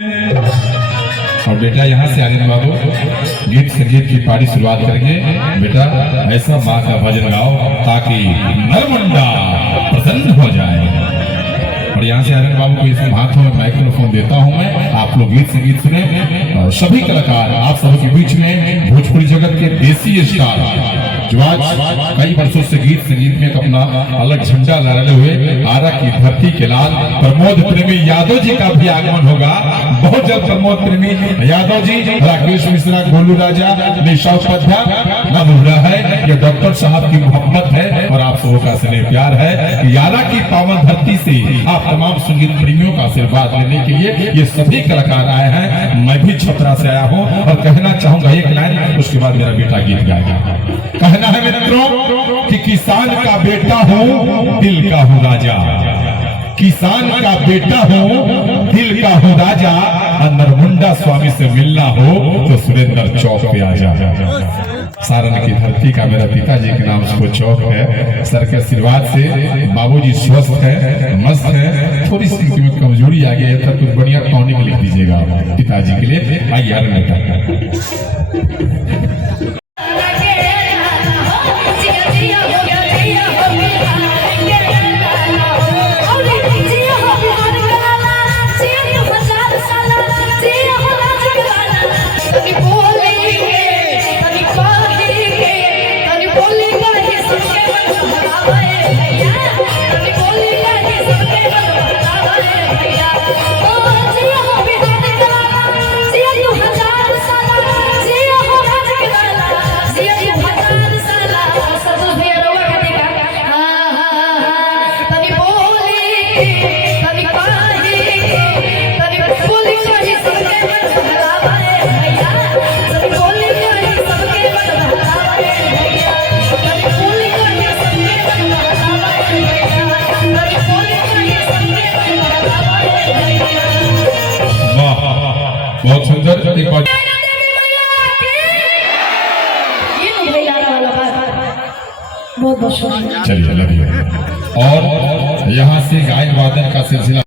और बेटा यहाँ से आनंद बाबू गीत संगीत की पारी शुरुआत करेंगे। बेटा ऐसा माँ का भजन गाओ ताकि नरमुंडा प्रसन्न हो जाए। और यहाँ से आनंद बाबू को इस हाथों में माइक्रोफोन देता हूँ मैं, आप लोग गीत संगीत सुने। और सभी कलाकार आप सबके बीच में भोजपुरी जगत के देसी स्टार जो आज कई वर्षों से गीत संगीत में अपना अलग झंडा लहराए हुए आरा की धरती के लाल प्रमोद प्रेमी यादव जी का भी आगमन होगा। बहुत जल्द प्रमोद प्रेमी यादव जी, राकेश मिश्रा, गोलू राजा, निशा उपाध्याय न भूल रहा है। ये डॉक्टर साहब की मोहब्बत है और आप सबों का स्नेह प्यार है कि यारा की पावन धरती से आप तमाम संगीत प्रेमियों का आशीर्वाद लेने के लिए ये सभी कलाकार आए हैं। मैं भी छपरा से आया हूँ और कहना चाहूंगा एक लाइन, उसके बाद मेरा बेटा गीत गाएगा। कहना है मित्रों कि किसान का बेटा हूँ दिल का हूँ राजा, किसान का बेटा हूँ दिल का हूँ राजा, नरमुंडा स्वामी से मिलना हो तो सुरेंद्र चौक पे आ जा। सारण की धरती का मेरा पिताजी के नाम से वो चौक है। सर के आशीर्वाद से बाबूजी स्वस्थ है, मस्त है। थोड़ी सी में कमजोरी आ गई है तो कुछ बढ़िया टॉनिक लिख दीजिएगा पिताजी के लिए। आइए यार बहुत सुंदर। एक बार बहुत बहुत चलिए लगी। और यहाँ से गायन वादन का सिलसिला